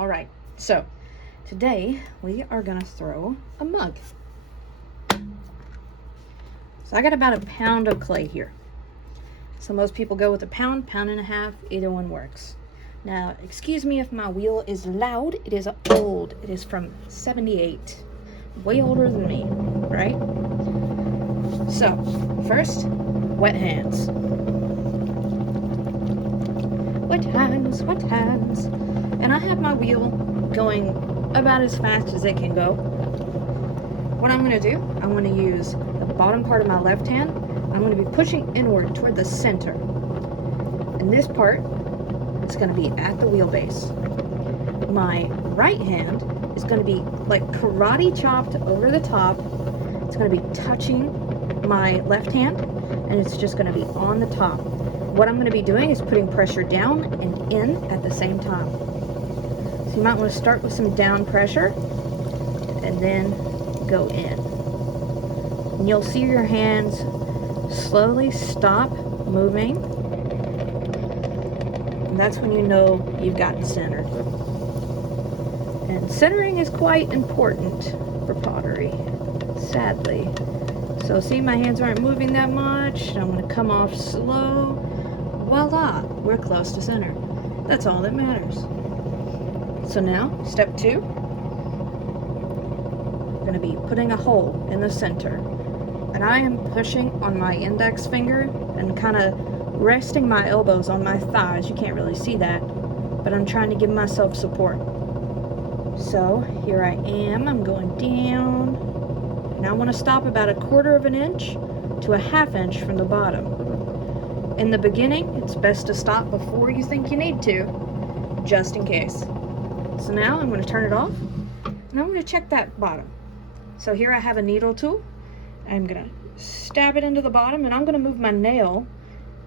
All right, so today we are gonna throw a mug. So I got about a pound of clay here. So most people go with a pound, pound and a half, either one works. Now, excuse me if my wheel is loud. It is old. It is from 78. Way older than me, right? So, first, wet hands. Wet hands, wet hands. And I have my wheel going about as fast as it can go. What I'm going to do, I'm going to use the bottom part of my left hand. I'm going to be pushing inward toward the center. And this part is going to be at the wheelbase. My right hand is going to be like karate chopped over the top. It's going to be touching my left hand, and it's just going to be on the top. What I'm going to be doing is putting pressure down and in at the same time. So you might want to start with some down pressure and then go in. And you'll see your hands slowly stop moving. And that's when you know you've gotten centered. And centering is quite important for pottery, sadly. So see, my hands aren't moving that much. I'm going to come off slow. Voila, we're close to center. That's all that matters. So now, step 2. I'm going to be putting a hole in the center. And I am pushing on my index finger and kind of resting my elbows on my thighs. You can't really see that, but I'm trying to give myself support. So here I am. I'm going down. And I want to stop about 1/4 of an inch to 1/2 inch from the bottom. In the beginning, it's best to stop before you think you need to, just in case. So now I'm going to turn it off, and I'm going to check that bottom. So here I have a needle tool. I'm going to stab it into the bottom, and I'm going to move my nail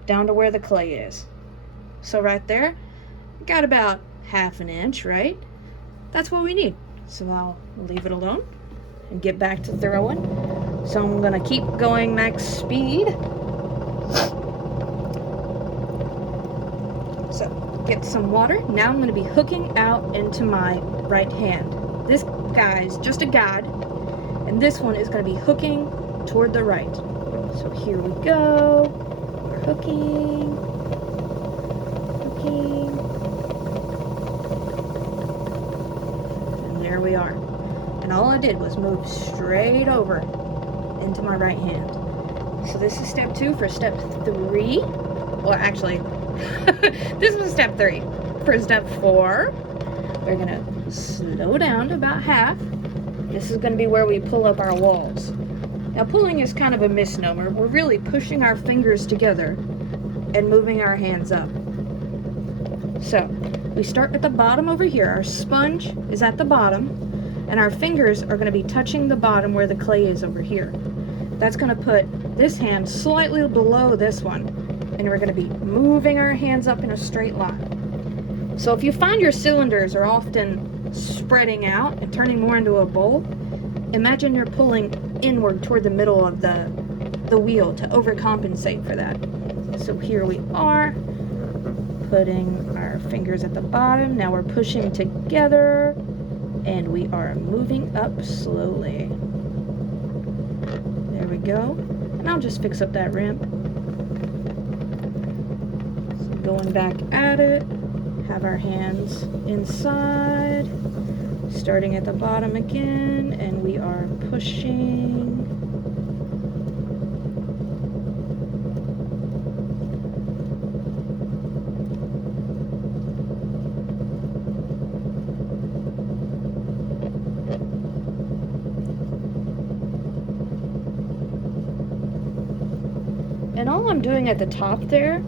down to where the clay is. So right there, got about 1/2 inch, right? That's what we need. So I'll leave it alone and get back to throwing. So I'm going to keep going max speed. So get some water. Now I'm going to be hooking out into my right hand. This guy's just a guide, and this one is going to be hooking toward the right. So here we go. We're hooking, hooking, and there we are. And all I did was move straight over into my right hand. So this is step 2 for step 3. Well, actually, this was step 3. For step 4, we're gonna slow down to about half. This is gonna be where we pull up our walls. Now, pulling is kind of a misnomer. We're really pushing our fingers together and moving our hands up. So we start at the bottom over here. Our sponge is at the bottom, and our fingers are going to be touching the bottom where the clay is over here. That's going to put this hand slightly below this one, and we're going to be moving our hands up in a straight line. So if you find your cylinders are often spreading out and turning more into a bowl, imagine you're pulling inward toward the middle of the wheel to overcompensate for that. So here we are, putting our fingers at the bottom. Now we're pushing together, and we are moving up slowly. There we go. And I'll just fix up that rim. So going back at it, have our hands inside, starting at the bottom again, and we are pushing. And all I'm doing at the top there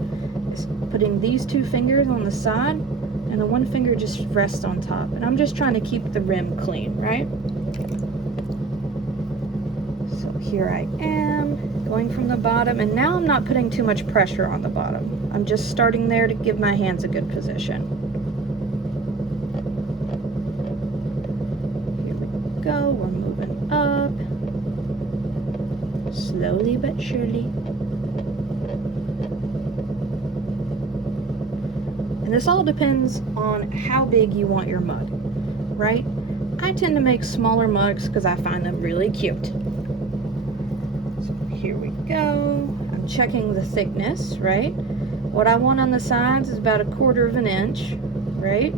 is putting these 2 fingers on the side, and the one finger just rests on top. And I'm just trying to keep the rim clean, right? So here I am, going from the bottom, and now I'm not putting too much pressure on the bottom. I'm just starting there to give my hands a good position. Here we go, we're moving up, slowly but surely. And this all depends on how big you want your mug, right? I tend to make smaller mugs because I find them really cute. So here we go. I'm checking the thickness, right? What I want on the sides is about 1/4 of an inch, right?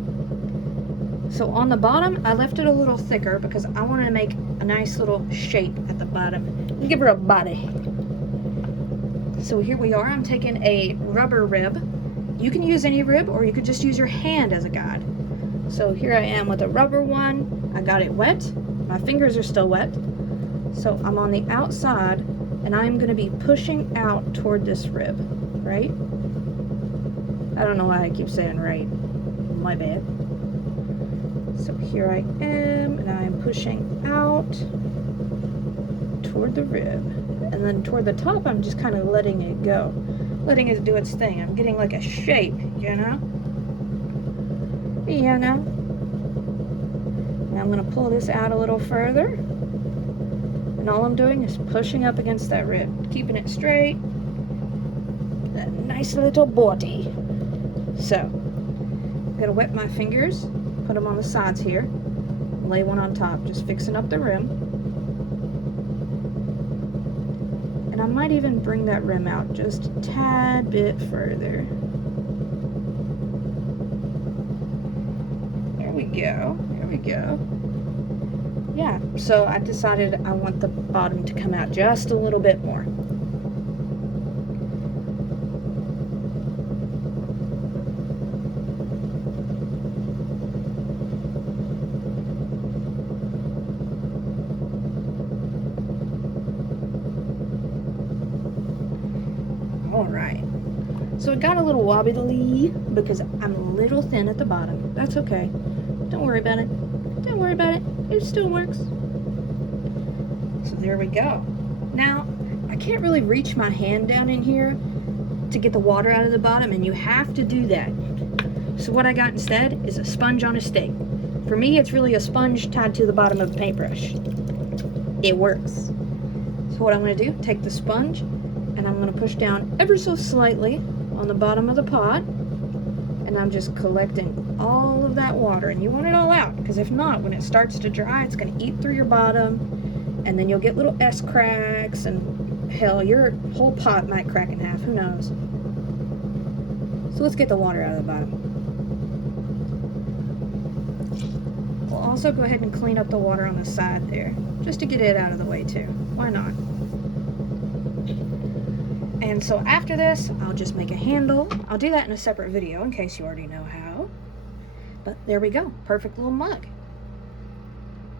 So on the bottom, I left it a little thicker because I wanted to make a nice little shape at the bottom. Give her a body. So here we are. I'm taking a rubber rib. You can use any rib, or you could just use your hand as a guide. So here I am with a rubber one. I got it wet. My fingers are still wet. So I'm on the outside, and I'm going to be pushing out toward this rib, right? I don't know why I keep saying right. My bad. So here I am, and I'm pushing out toward the rib. And then toward the top, I'm just kind of letting it go. Letting it do its thing. I'm getting like a shape, you know? You know? Now I'm going to pull this out a little further. And all I'm doing is pushing up against that rib. Keeping it straight. That nice little body. So, I'm going to wet my fingers. Put them on the sides here. Lay one on top. Just fixing up the rim. And I might even bring that rim out just a tad bit further. There we go. There we go. Yeah, so I decided I want the bottom to come out just a little bit more. Alright, so it got a little wobbly because I'm a little thin at the bottom. That's okay. Don't worry about it. Don't worry about it. It still works. So there we go. Now, I can't really reach my hand down in here to get the water out of the bottom, and you have to do that. So what I got instead is a sponge on a stick. For me, it's really a sponge tied to the bottom of a paintbrush. It works. So what I'm going to do, take the sponge, and I'm going to push down ever so slightly on the bottom of the pot, and I'm just collecting all of that water. And you want it all out, because if not, when it starts to dry, it's going to eat through your bottom, and then you'll get little S cracks, and hell, your whole pot might crack in half. Who knows? So let's get the water out of the bottom. We'll also go ahead and clean up the water on the side there, just to get it out of the way too. Why not? And so after this, I'll just make a handle. I'll do that in a separate video in case you already know how. But there we go. Perfect little mug.